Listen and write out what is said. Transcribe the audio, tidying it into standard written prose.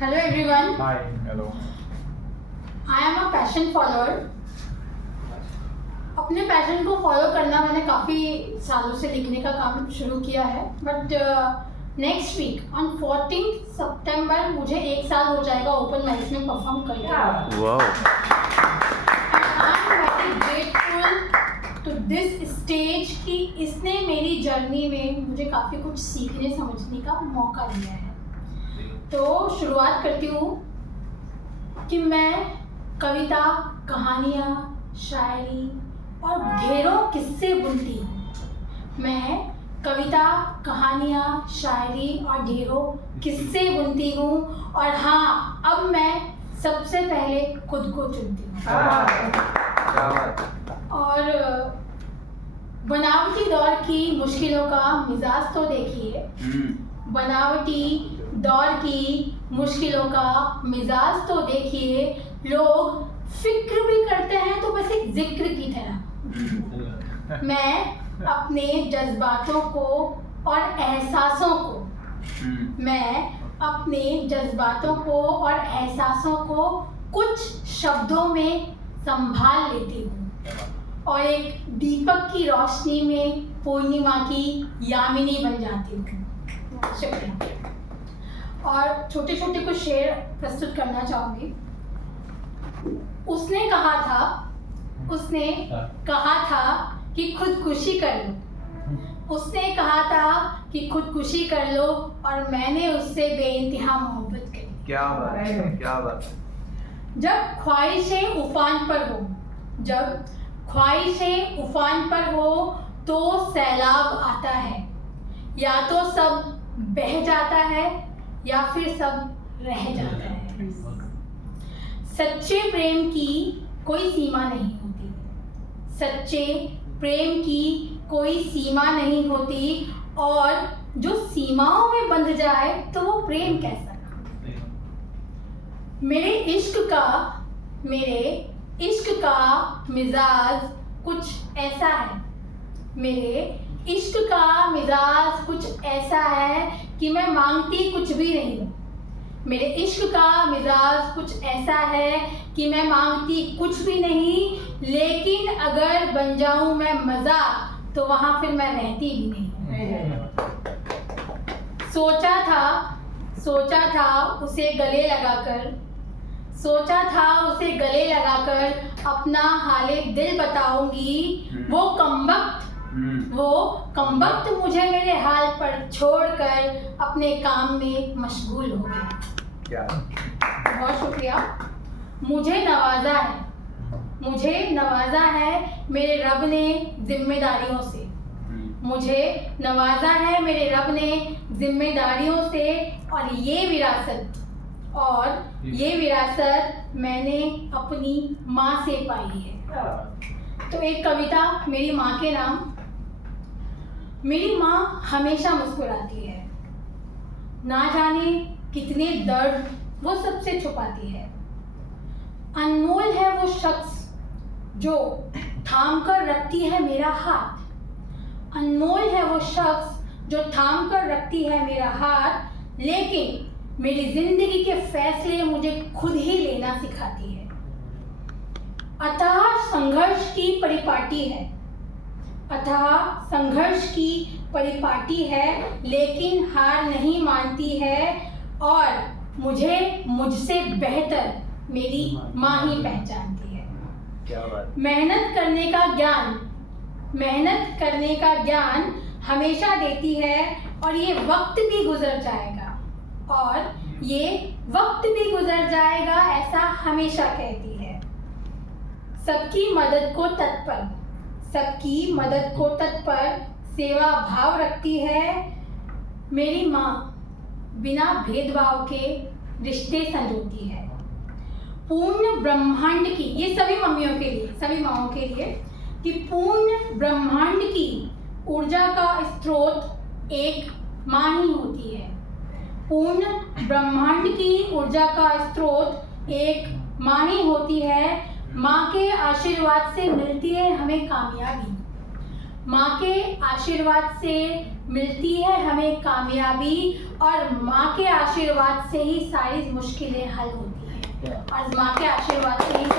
Hello everyone. Hi. Hello. I am a passion follower. अपने passion को follow करना मैंने काफ़ी सालों से लिखने का काम शुरू किया है, बट नेक्स्ट वीक ऑन 14 सितंबर मुझे 1 साल हो जाएगा ओपन माइक्स में परफॉर्म करके। Wow. I am very grateful to this stage कि इसने मेरी जर्नी में मुझे काफ़ी कुछ सीखने समझने का मौका दिया है। तो शुरुआत करती हूँ कि मैं कविता, कहानियाँ, शायरी और ढेरों किस्से बुनती हूँ। मैं कविता, कहानियाँ, शायरी और ढेरों किस्से बुनती हूँ और हाँ, अब मैं सबसे पहले खुद को चुनती हूँ। और बनावटी दौर की मुश्किलों का मिजाज तो देखिए। बनावटी दौर की मुश्किलों का मिजाज तो देखिए। लोग फिक्र भी करते हैं तो बस एक जिक्र की तरह। मैं अपने जज्बातों को और एहसासों को कुछ शब्दों में संभाल लेती हूँ और एक दीपक की रोशनी में पूर्णिमा की यामिनी बन जाती हूँ। शुक्रिया। और छोटे छोटे कुछ शेर प्रस्तुत करना चाहूँगी। उसने कहा था कि खुदकुशी कर लो। उसने कहा था कि खुदकुशी कर लो और मैंने उससे बेइंतहा मोहब्बत करी। क्या बात है, क्या बात है। जब ख्वाहिशें उफान पर हो तो सैलाब आता है। या तो सब बह जाता है या फिर सब रह जाता है। सच्चे प्रेम की कोई सीमा नहीं होती। सच्चे प्रेम की कोई सीमा नहीं होती और जो सीमाओं में बंध जाए तो वो प्रेम कैसा। मेरे इश्क का मिजाज कुछ ऐसा है। मेरे इश्क का मिजाज कुछ ऐसा है कि मैं मांगती कुछ भी नहीं हूँ। मेरे इश्क का मिजाज कुछ ऐसा है कि मैं मांगती कुछ भी नहीं, लेकिन अगर बन जाऊँ मैं मज़ा तो वहाँ फिर मैं रहती भी नहीं। सोचा था उसे गले लगाकर अपना हाले दिल बताऊंगी। वो कमबख्त मुझे मेरे हाल पर छोड़कर अपने काम में मशगूल हो गया। बहुत शुक्रिया। मुझे नवाजा है मेरे रब ने जिम्मेदारियों से और ये विरासत मैंने अपनी माँ से पाई है। तो एक कविता मेरी माँ के नाम। मेरी माँ हमेशा मुस्कुराती है। ना जाने कितने दर्द वो सबसे छुपाती है। अनमोल है वो शख्स जो थाम कर रखती है मेरा हाथ। लेकिन मेरी जिंदगी के फैसले मुझे खुद ही लेना सिखाती है। अथाह संघर्ष की परिपाटी है लेकिन हार नहीं मानती है और मुझसे बेहतर मेरी माँ ही पहचानती है। क्या बात। मेहनत करने का ज्ञान हमेशा देती है और ये वक्त भी गुजर जाएगा ऐसा हमेशा कहती है। सबकी मदद को तत्पर सेवा भाव रखती है। मेरी माँ बिना भेदभाव के रिश्ते संजोती है। पूर्ण ब्रह्मांड की, ये सभी माँओं के लिए कि पूर्ण ब्रह्मांड की ऊर्जा का स्रोत एक माँ ही होती है। पूर्ण ब्रह्मांड की ऊर्जा का स्रोत एक माँ ही होती है। माँ के आशीर्वाद से मिलती है हमें कामयाबी। माँ के आशीर्वाद से मिलती है हमें कामयाबी और माँ के आशीर्वाद से ही सारी मुश्किलें हल होती हैं और माँ के आशीर्वाद से ही